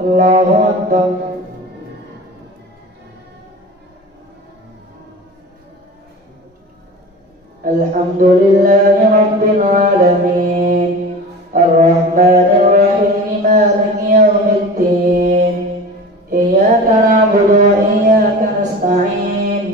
الله أكبر. الحمد لله رب العالمين الرحمن الرحيم مالك يوم الدين إياك نعبد وإياك نستعين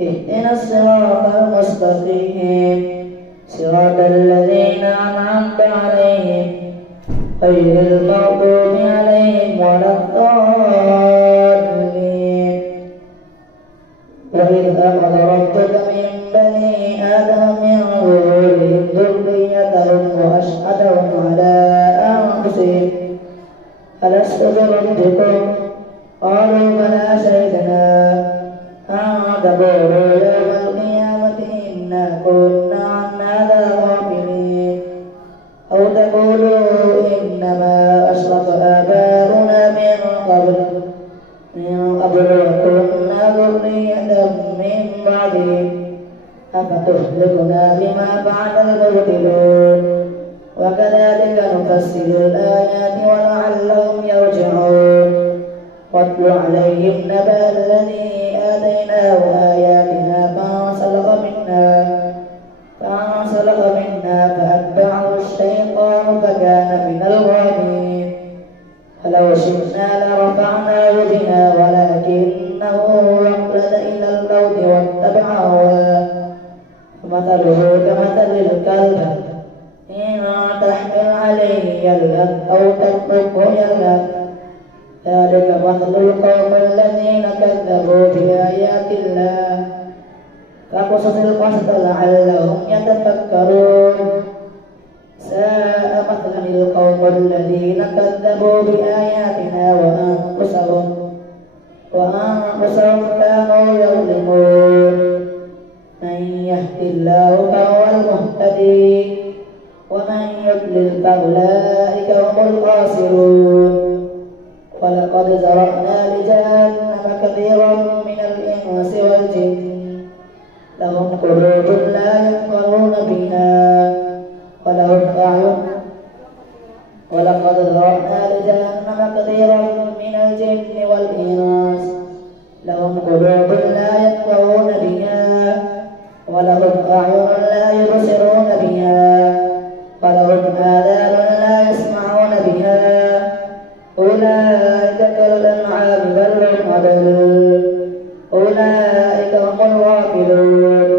اهدنا الصراط المستقيم صراط الذين أنعمت عليهم غير المغضوب عليهم ولا الضالين. وإذ أخذ ربك من بني آدم من ظهورهم ذريتهم وأشهدهم على أنفسهم ألست بربكم قالوا بلى شهدنا أن تقولوا يوم القيامة إنا كنا عن هذا غافلين أو تقولوا إنما أشرك آباؤنا من قبل وكنا ذرية من بعدهم أفتهلكنا بما فعل المبطلون وكذلك نفسر الآيات ولعلهم يرجعون. واتل عليهم نبأ الذي آتيناه آياتنا فانسلخ منها فأتبعه الشيطان فكان من الغاوين. فلو شئنا لرفعناه بها ولكنه أخلد إلى الأرض واتبع هواه فمثله كمثل الكلب إن تحمل عليه يلهث أو تتركه يلهث ذلك مثل القوم الذين كذبوا بآيات الله فاقصص القصص لعلهم يتفكرون. ساء مثلا القوم الذين كذبوا بآياتنا وأنفسهم كانوا يظلمون. من يهد الله فهو المهتدي ومن يضلل فأولئك هم الخاسرون. ولقد زرعنا لجهنم كثيرا من الإنس والجن لهم قلوب لا يفقهون بها ولهم أعين. ولقد ذرأنا لجهنم كثيرا من الجن والإنس لهم قلوب لا يفقهون بها ولهم أعين لا يبصرون بها ولهم آذان لا يسمعون بها أولئك كالأنعام بل هم أضل أولئك هم الغافلون.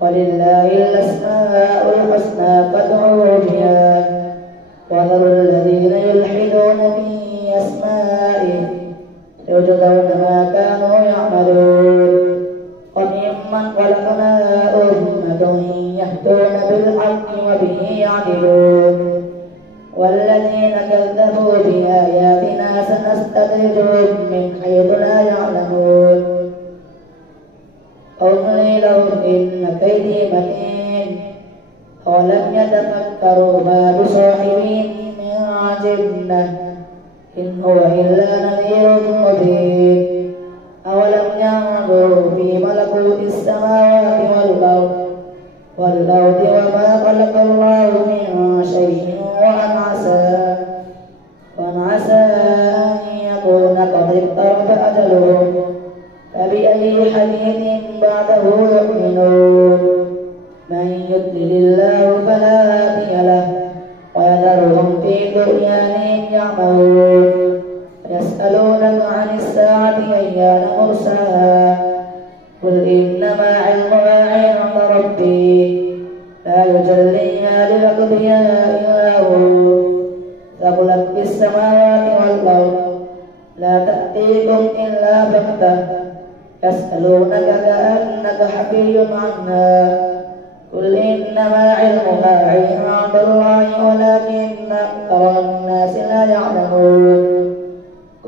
ولله الأسماء الحسنى فادعوه بها وذروا الذين يلحدون في أسمائه يجزون ما كانوا يعملون. وممن خلقنا أمة يهدون بالحق وبه يعدلون. والذين كذبوا بآياتنا سنستدرجهم من حيث لا يعلمون أملي لهم إن كيدي متين. أولم يتفكروا ما بصاحبهم من جنة إن هو إلا نذير مبين. أولم ينظروا في ملكوت السماوات والأرض وما خلق الله من شيء وأن عسى أن يكون قد اقترب أجلهم فبأي حديث بعده يؤمنون. من يضلل الله فلا هادي له ويذرهم في طغيانهم يعمهون. يسألونك عن الساعة أيان مرساها قل إنما علمها عند ربي لا يجليها لوقتها إلا هو ثقلت في السماوات والأرض لا تأتيكم إلا بغتة يسألونك كأنك حفي عنها قل إنما علمها عند الله ولكن أكثر الناس لا يعلمون.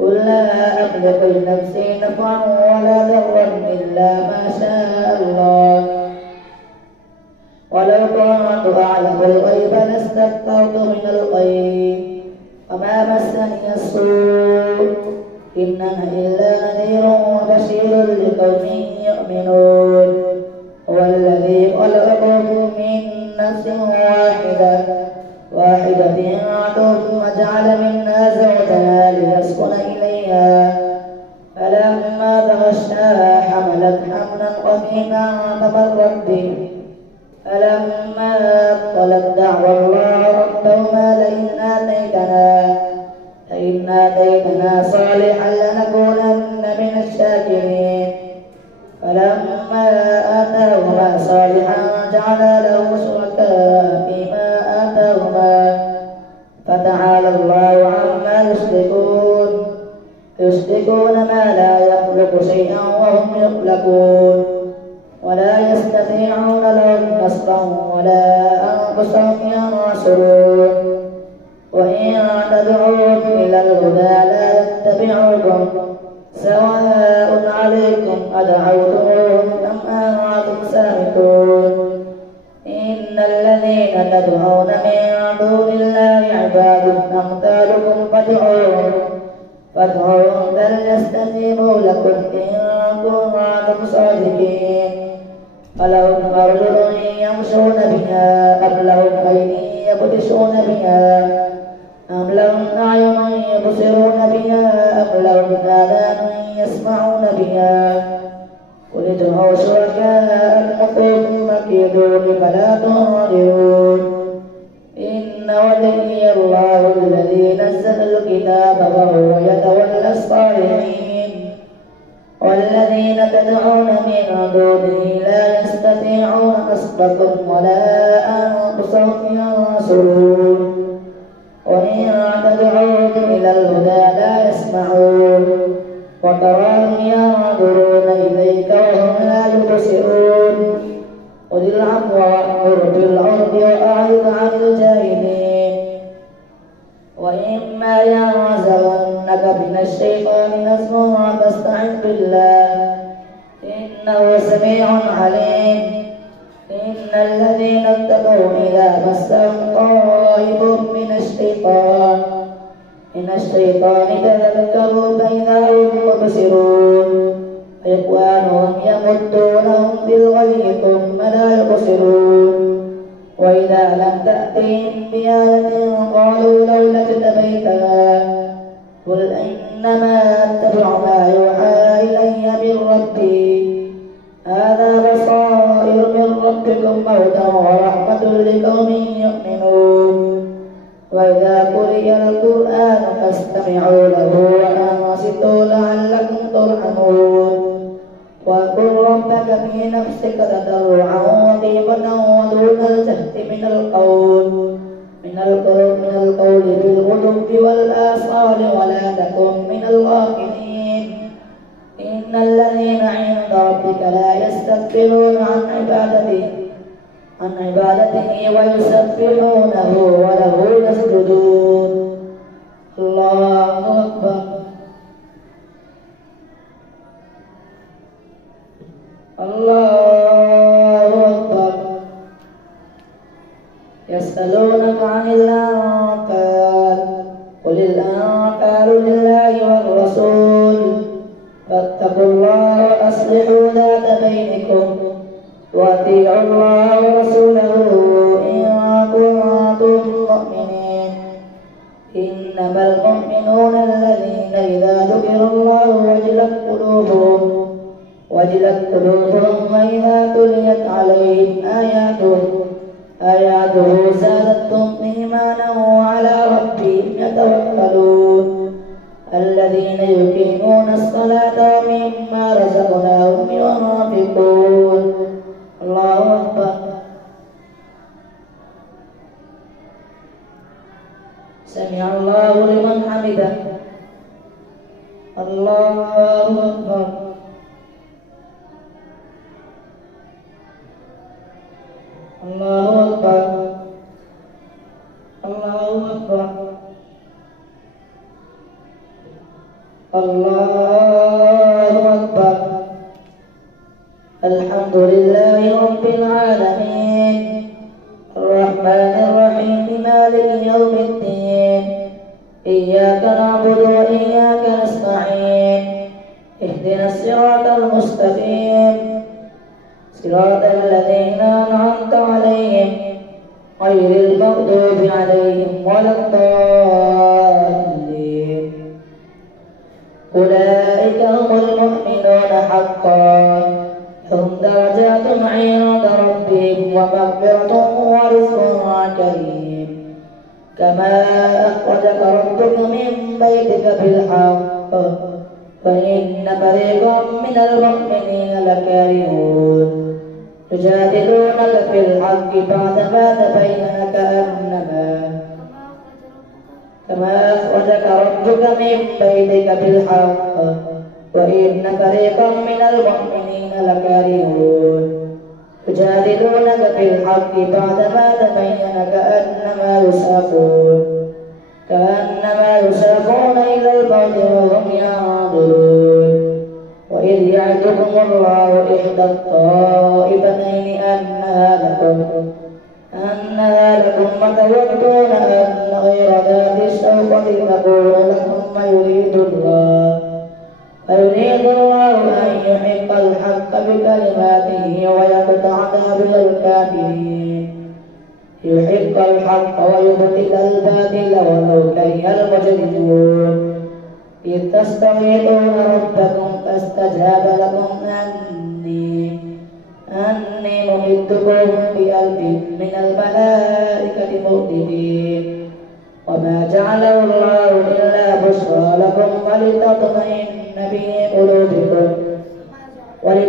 قل لا أملك لنفسي نفعا ولا ضرا إلا ما شاء الله ولو كنت أعلم الغيب لاستكثرت من الخير وما مسني السوء إن أنا إلا نذير وبشير لقوم يؤمنون. هو الذي خلقكم من نفس واحدة ثم جعل منها زوجها لئن آتيتنا صالحا لنكونن من الشاكرين. فلما آتاهما صالحا جعل له شركاء فيما آتاهما فتعالى الله عما يشركون ما لا يخلق شيئا وهم يخلقون ولا يستطيعون لهم نصرا ولا أنفسهم ينصرون. وإن تدعوهم إلى الهدى لا يتبعوكم سواء عليكم أدعوتموهم أم أنتم سامتون. إن الذين تدعون من دون الله عباد أمثالكم فادعوهم فليستجيبوا لكم إن كنتم صادقين. ألهم أرجل يمشون بها أم لهم أيدي يبطشون بها أم لهم أعين يبصرون بها أم لهم آذان يسمعون بها. قل ادعوا شركاءكم ثم كيدوني فلا تنظرون. إن وليي الله الذي نزل الكتاب وهو يتولى الصالحين. والذين تدعون من دونه لا يستطيعون نصركم ولا أنفسهم ينصرون. وإن تدعوهم إلى الهدى لا يسمعون وتراهم ينظرون إليك وهم لا يبصرون. خذ العفو وأمر بالعرف وأعرض عن الجاهلين. وإما ينزغنك من الشيطان نزغ فاستعذ بالله إنه سميع عليم. إن الذين اتقوا إذا مسهم طائف من الشيطان تذكروا فإذا هم مبصرون. إخوانهم يمدونهم بالغي ثم لا يبصرون. وإذا لم تأتهم بآية قالوا لولا اجتبيتها قل إنما أتبع ما يوحى إلي من ربي هذا بصائر من ربكم هدى ورحمة لقوم يؤمنون. وإذا قرئ القرآن فاستمعوا له وأنصتوا لعلكم ترحمون. واذكر ربك في نفسك تضرعا وخيفة ودون الجهد من القول بالغدو والآصال ولا تكن من الغافلين. إن الذين عند ربك لا يستكبرون عن عبادته ويسبحونه وله يسجدون. الله أكبر. الله أكبر. يسألونك عن الأنفال قل الأنفال لله والرسول فاتقوا الله وأصلحوا ذات بينكم وأطيعوا الله ورسوله إن كنتم مؤمنين. إنما المؤمنون الذين إذا ذكر الله وجلت قلوبهم وإذا تليت عليهم آياته زادتهم إيمانا وعلى ربهم يتوكلون. الذين يقيمون الصلاة ومما رزقناهم ينفقون. الله أكبر. سمع الله لمن حمده. الله أكبر. الله أكبر. الله أكبر. الله أكبر. الحمد لله رب العالمين الرحمن الرحيم مالك يوم الدين. إياك نعبد وإياك نستعين. اهدنا الصراط المستقيم صراط الذين أنعمت عليهم غير المغضوب عليهم ولا الضالين. أولئك هم المؤمنون حقا لهم درجات عند ربهم ومغفرة ورزق كريم. كما أخرجك ربك من بيتك بالحق وإن فريقا من المؤمنين لكارهون يجادلونك في الحق بعدما تبين كما أخرجك ربك من بيتك بالحق وإن فريقا من المؤمنين لكارهون يجادلونك في الحق بعدما تبين كأنما يساقون إلى الموت وهم ينظرون وإذ يعدكم الله إحدى الطائفتين أنها لكم وتودون أن غير ذات الشوكة تكون لكم فيريد الله أن يحق الحق بكلماته ويقطع دابر الكافرين يحق الحق ويبطل الباطل ولو كره المجرمون إذ تستغيثون ربكم فاستجاب لكم أني ممدكم بألف من الملائكة مردفين وما جعله الله إلا بشرى لكم ولتطمئن به قلوبكم وما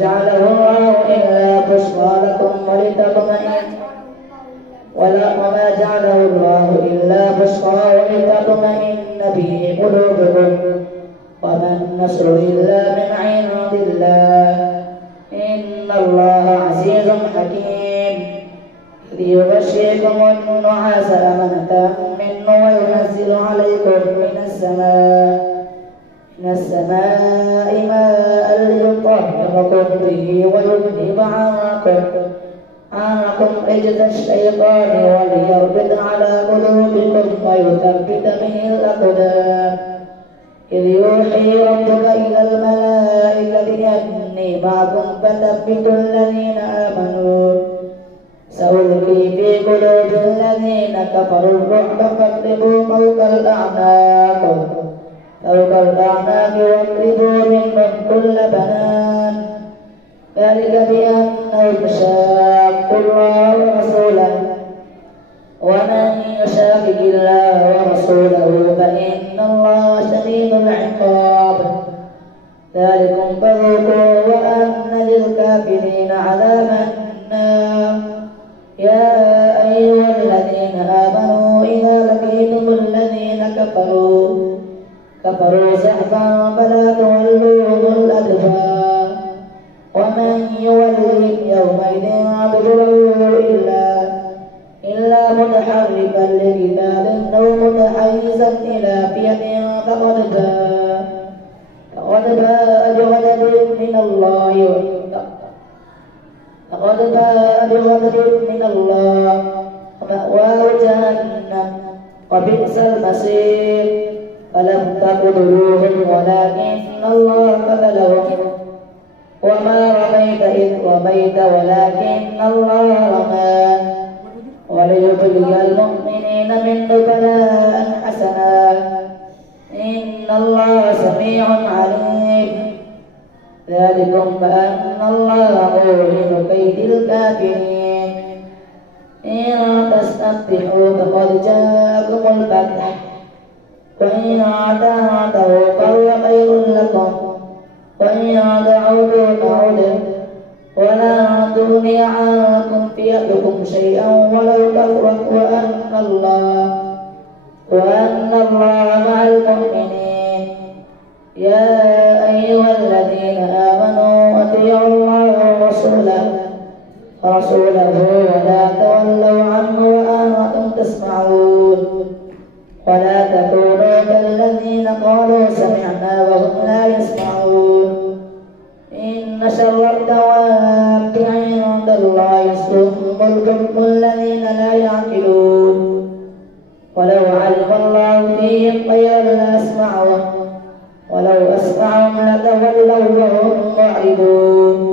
جعله الله إلا بشرى لكم وما جعله الله إلا بشرى ولتطمئن به قلوبكم وما النصر إلا من عند الله إن الله عزيز حكيم إذ يغشيكم النعاس أمنة منه وينزل عليكم من السماء ماء ليطهركم به ويذهب عنكم رجز الشيطان وليربط على قلوبكم ويثبت به الأقدام إذ يوحي ربك إلى الملائكة أني معكم فثبتوا الذين آمنوا سألقي في قلوب الذين كفروا الرعب فاضربوا فوق الأعناق واضربوا منهم كل بنان ذلك بأنهم شاقوا الله ورسوله ومن يشاقق الله ورسوله فإن الله شديد العقاب ذلكم فذوقوا وأن للكافرين عذاب النار يا أيها الذين آمنوا إذا لقيتم الذين كفروا زحفا فلا تولوهم الأدبار ومن يولهم يومئذ دبره إلا متحرفا لقتال أو متحيزا إلى فئة فقد باء بغضب من الله ومأواه جهنم وبئس المصير فلم تقتلوهم ولكن الله قتلهم وما رميت إذ رميت ولكن الله رمى وليبلي المؤمنين منه بلاء حسنا إن الله سميع عليم ذلكم بأن الله موهن كيد الكافرين إن تستفتحوا فقد جاءكم الفتح وإن تعتدوا فهو خير لكم وإن تعودوا نعود ولا تغني عنكم فئتكم شيئا ولو كثرت وأن الله مع المؤمنين يا أيها الذين آمنوا أطيعوا الله ورسوله ولا تولوا عنه وأنتم تسمعون ولا تكونوا كالذين قالوا سمعنا وهم لا يسمعون إن شر الدواب عند الله الصم البكم الذين لا يعقلون ولو علم الله فيهم خيرا لأسمعهم ولو أسمعهم لتولوا وهم معرضون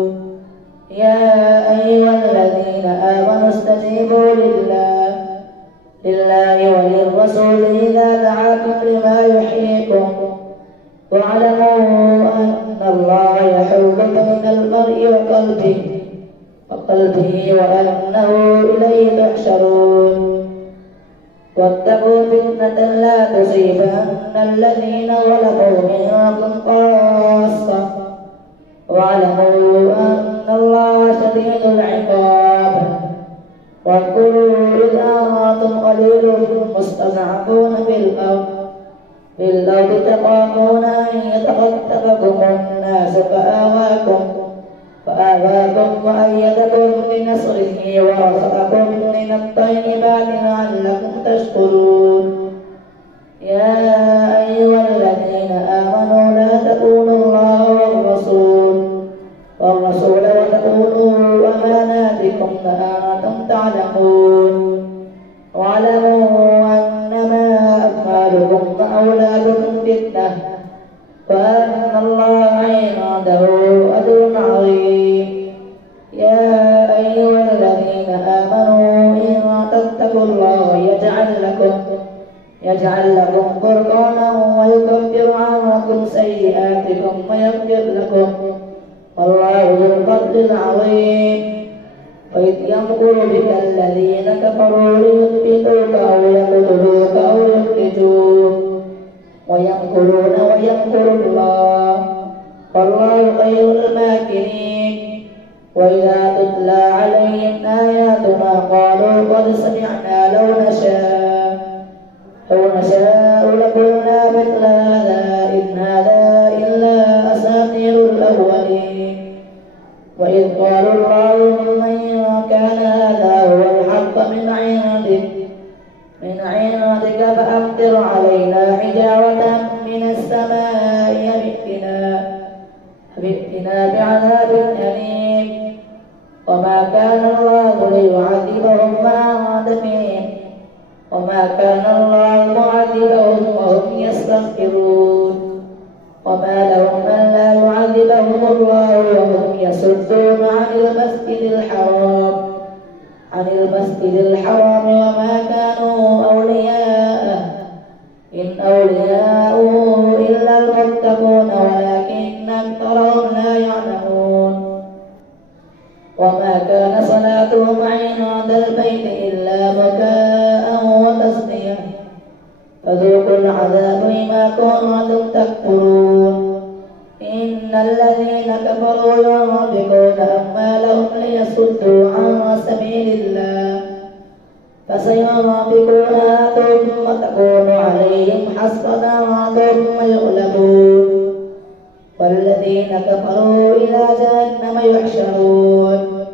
يا أيها الذين آمنوا استجيبوا لله وللرسول إذا دعاكم لما يحييكم واعلموا أن الله يحول بين المرء وقلبه وأنه إليه تحشرون واتقوا فتنة لا تصيبن الذين ظلموا منكم خاصة واعلموا أن الله شديد العقاب واذكروا إذ أنتم قليل مستضعفون في الأرض تخافون أن يتخطفكم الناس فآواكم وأيدكم بنصره ورزقكم من الطيبات لعلكم تشكرون يا أيها الذين آمنوا لا تخونوا الله والرسول وتخونوا أماناتكم وأنتم تعلمون واعلموا أنما أموالكم وأولادكم فتنة وأن الله عنده أجر عظيم يا أيها الذين آمنوا إن تتقوا الله يجعل لكم فرقانا ويكفر عنكم سيئاتكم ويغفر لكم والله ذو الفضل العظيم وإذ يمكر بك الذين كفروا ليثبتوك أو يقتلوك أو يخرجوك ويمكرون ويمكر الله والله خير الماكرين وإذا تتلى عليهم آياتنا قالوا قد سمعنا لو نشاء لقلنا مثل هذا إن هذا إلا أساطير الأولين وإذ قالوا اللهم إن كان هذا هو الحق من عندك فأمطر علينا حجارة من السماء بئتنا بعذاب أليم وما كان الله ليعذبهم وأنت فيهم وما كان الله معذبهم وهم يستغفرون وما لهم ألا يعذبهم الله وهم يصدون عن المسجد الحرام وما كانوا أولياءه إن أولياؤه إلا المتقون ولكن أكثرهم لا يعلمون وما كان صلاتهم عند البيت إلا بكاء وتصدية فذوقوا العذاب بما كنتم تكفرون إن الذين كفروا ينفقون أموالهم ليصدوا عن سبيل الله فسينفقونها ثم تكون عليهم حسرة ثم يغلبون والذين كفروا إلى جهنم يحشرون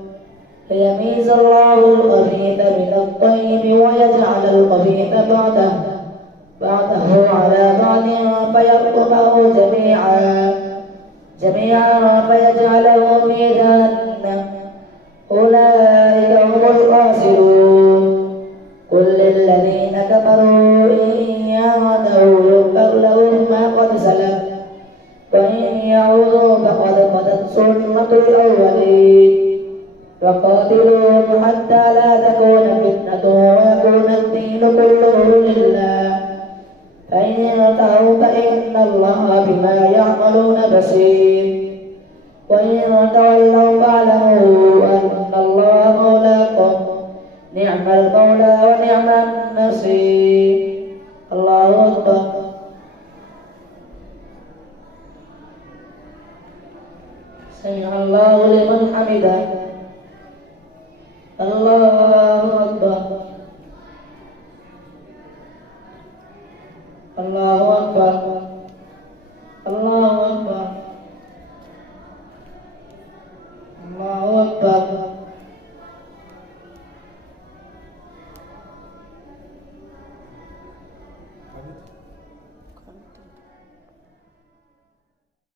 ليميز الله الخبيث من الطيب ويجعل الخبيث بعده على بعض فيركمه جميعا فيجعله في جهنم أولئك هم الخاسرون قل للذين كفروا إن يعودوا يغفر لهم ما قد سلف وإن يعودوا فقد بدت سنة الأولين وقاتلوهم حتى لا تكون فتنة ويكون الدين كله لله فإن انتهوا فإن الله بما يعملون بصير وإن تولوا فاعلموا أن الله مولاكم نعم المولى ونعم النصير الله أكبر سمع الله لمن حمده الله أكبر الله أكبر